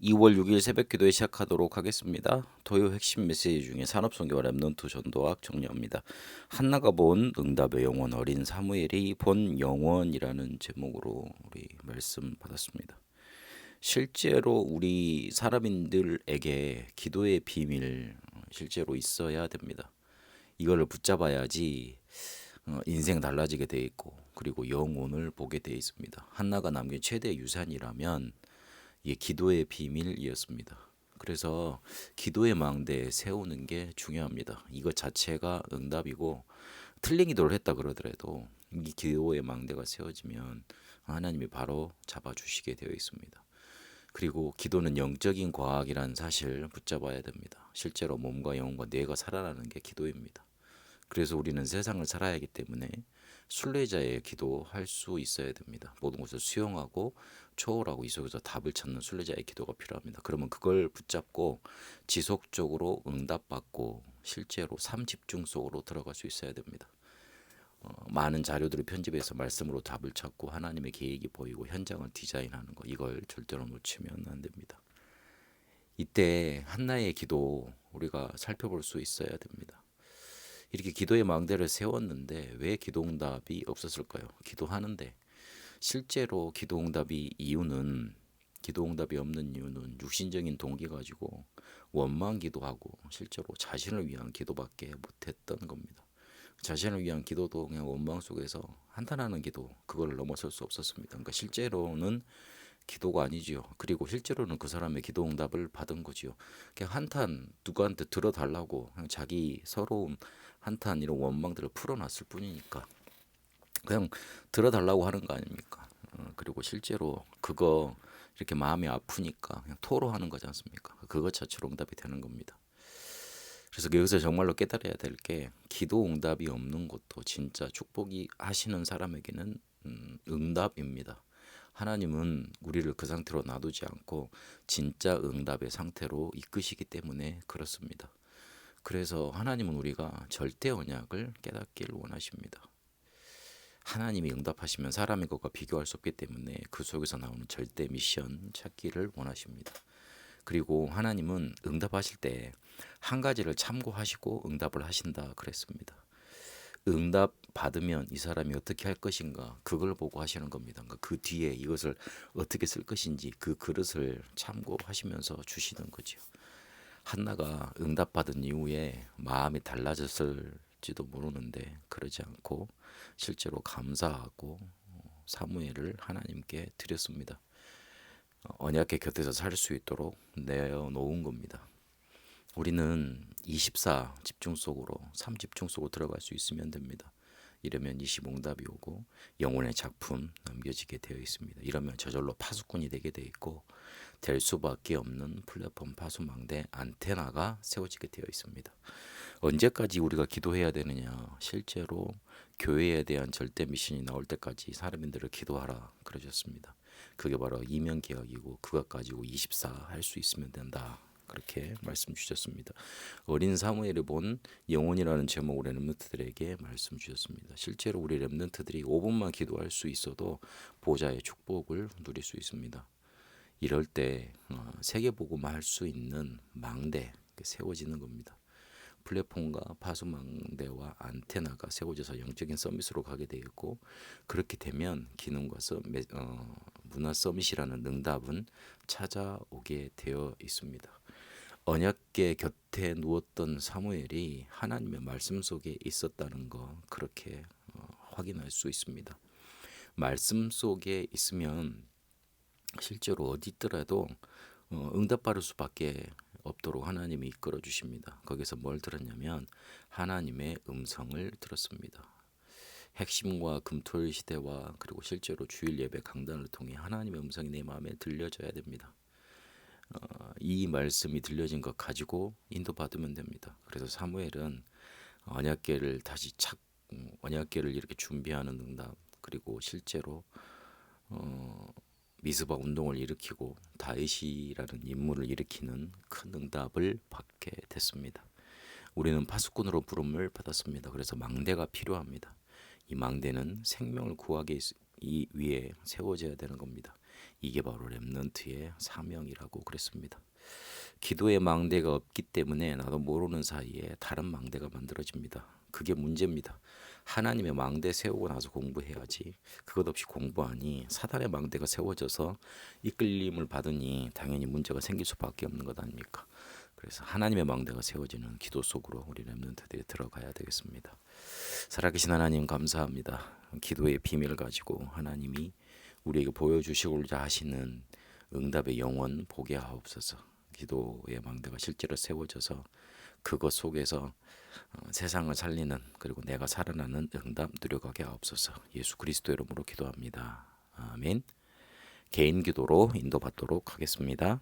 2월 6일 새벽 기도에 시작하도록 하겠습니다. 토요 핵심 메시지 중에 산업선교와 랩넌트 전도학 정리합니다. 한나가 본 응답의 영혼 어린 사무엘이 본 영혼이라는 제목으로 우리 말씀 받았습니다. 실제로 우리 사람인들에게 기도의 비밀 실제로 있어야 됩니다. 이거를 붙잡아야지 인생 달라지게 돼 있고 그리고 영혼을 보게 돼 있습니다. 한나가 남긴 최대 유산이라면 이게 기도의 비밀이었습니다. 그래서 기도의 망대 세우는 게 중요합니다. 이것 자체가 응답이고 틀린 기도를 했다 그러더라도 이 기도의 망대가 세워지면 하나님이 바로 잡아주시게 되어 있습니다. 그리고 기도는 영적인 과학이라는 사실 붙잡아야 됩니다. 실제로 몸과 영혼과 뇌가 살아나는 게 기도입니다. 그래서 우리는 세상을 살아야 하기 때문에 순례자의 기도할 수 있어야 됩니다. 모든 것을 수용하고 초월하고 이 속에서 답을 찾는 순례자의 기도가 필요합니다. 그러면 그걸 붙잡고 지속적으로 응답받고 실제로 삶 집중 속으로 들어갈 수 있어야 됩니다. 많은 자료들을 편집해서 말씀으로 답을 찾고 하나님의 계획이 보이고 현장을 디자인하는 거 이걸 절대로 놓치면 안 됩니다. 이때 한나의 기도 우리가 살펴볼 수 있어야 됩니다. 이렇게 기도의 망대를 세웠는데 왜 기도응답이 없었을까요? 기도하는데 실제로 기도응답이 없는 이유는 육신적인 동기 가지고 원망 기도하고 실제로 자신을 위한 기도밖에 못했던 겁니다. 자신을 위한 기도도 그냥 원망 속에서 한탄하는 기도 그걸 넘어설 수 없었습니다. 그러니까 실제로는 기도가 아니지요. 그리고 실제로는 그 사람의 기도 응답을 받은 거지요. 그냥 한탄 누구한테 들어달라고 그냥 자기 서러운 한탄 이런 원망들을 풀어놨을 뿐이니까 그냥 들어달라고 하는 거 아닙니까? 그리고 실제로 그거 이렇게 마음이 아프니까 그냥 토로하는 거지 않습니까? 그것 자체로 응답이 되는 겁니다. 그래서 여기서 정말로 깨달아야 될 게 기도 응답이 없는 것도 진짜 축복이 하시는 사람에게는 응답입니다. 하나님은 우리를 그 상태로 놔두지 않고 진짜 응답의 상태로 이끄시기 때문에 그렇습니다. 그래서 하나님은 우리가 절대 언약을 깨닫기를 원하십니다. 하나님이 응답하시면 사람의 것과 비교할 수 없기 때문에 그 속에서 나오는 절대 미션 찾기를 원하십니다. 그리고 하나님은 응답하실 때 한 가지를 참고하시고 응답을 하신다 그랬습니다. 응답 받으면 이 사람이 어떻게 할 것인가 그걸 보고 하시는 겁니다. 그러니까 그 뒤에 이것을 어떻게 쓸 것인지 그 그릇을 참고하시면서 주시는 거죠. 한나가 응답받은 이후에 마음이 달라졌을지도 모르는데 그러지 않고 실제로 감사하고 사무엘을 하나님께 드렸습니다. 언약의 곁에서 살 수 있도록 내어놓은 겁니다. 우리는 24 집중 속으로 3 집중 속으로 들어갈 수 있으면 됩니다. 이러면 25응답이 오고 영혼의 작품 남겨지게 되어 있습니다. 이러면 저절로 파수꾼이 되게 되어 있고 될 수밖에 없는 플랫폼 파수망대 안테나가 세워지게 되어 있습니다. 언제까지 우리가 기도해야 되느냐? 실제로 교회에 대한 절대 미션이 나올 때까지 사람들을 기도하라 그러셨습니다. 그게 바로 이면개혁이고 그것 가지고 24 할 수 있으면 된다. 그렇게 말씀 주셨습니다. 어린 사무엘을 본 영혼이라는 제목으로 렘넌트들에게 말씀 주셨습니다. 실제로 우리 렘넌트들이 5분만 기도할 수 있어도 보좌의 축복을 누릴 수 있습니다. 이럴 때 세계복음화 할 수 있는 망대 세워지는 겁니다. 플랫폼과 파수망대와 안테나가 세워져서 영적인 서밋으로 가게 되었고 그렇게 되면 기능과 문화 서밋이라는 응답은 찾아오게 되어 있습니다. 언약궤 곁에 누웠던 사무엘이 하나님의 말씀 속에 있었다는 거 그렇게 확인할 수 있습니다. 말씀 속에 있으면 실제로 어디 있더라도 응답받을 수밖에 없도록 하나님이 이끌어 주십니다. 거기서 뭘 들었냐면 하나님의 음성을 들었습니다. 핵심과 금토일 시대와 그리고 실제로 주일 예배 강단을 통해 하나님의 음성이 내 마음에 들려져야 됩니다. 이 말씀이 들려진 것 가지고 인도받으면 됩니다. 그래서 사무엘은 언약궤를 언약궤를 이렇게 준비하는 응답 그리고 실제로 미스바 운동을 일으키고 다윗이라는 인물을 일으키는 큰 응답을 받게 됐습니다. 우리는 파수꾼으로 부름을 받았습니다. 그래서 망대가 필요합니다. 이 망대는 생명을 구하기 위해 세워져야 되는 겁니다. 이게 바로 렘넌트의 사명이라고 그랬습니다. 기도의 망대가 없기 때문에 나도 모르는 사이에 다른 망대가 만들어집니다. 그게 문제입니다. 하나님의 망대 세우고 나서 공부해야지. 그것 없이 공부하니 사단의 망대가 세워져서 이끌림을 받으니 당연히 문제가 생길 수밖에 없는 것 아닙니까? 그래서 하나님의 망대가 세워지는 기도 속으로 우리 렘넌트들이 들어가야 되겠습니다. 살아계신 하나님 감사합니다. 기도의 비밀을 가지고 하나님이 우리에게 보여주시고자 하시는 응답의 영원 보게 하옵소서. 기도의 망대가 실제로 세워져서 그것 속에서 세상을 살리는 그리고 내가 살아나는 응답 누려가게 하옵소서. 예수 그리스도 이름으로 기도합니다. 아멘. 개인 기도로 인도받도록 하겠습니다.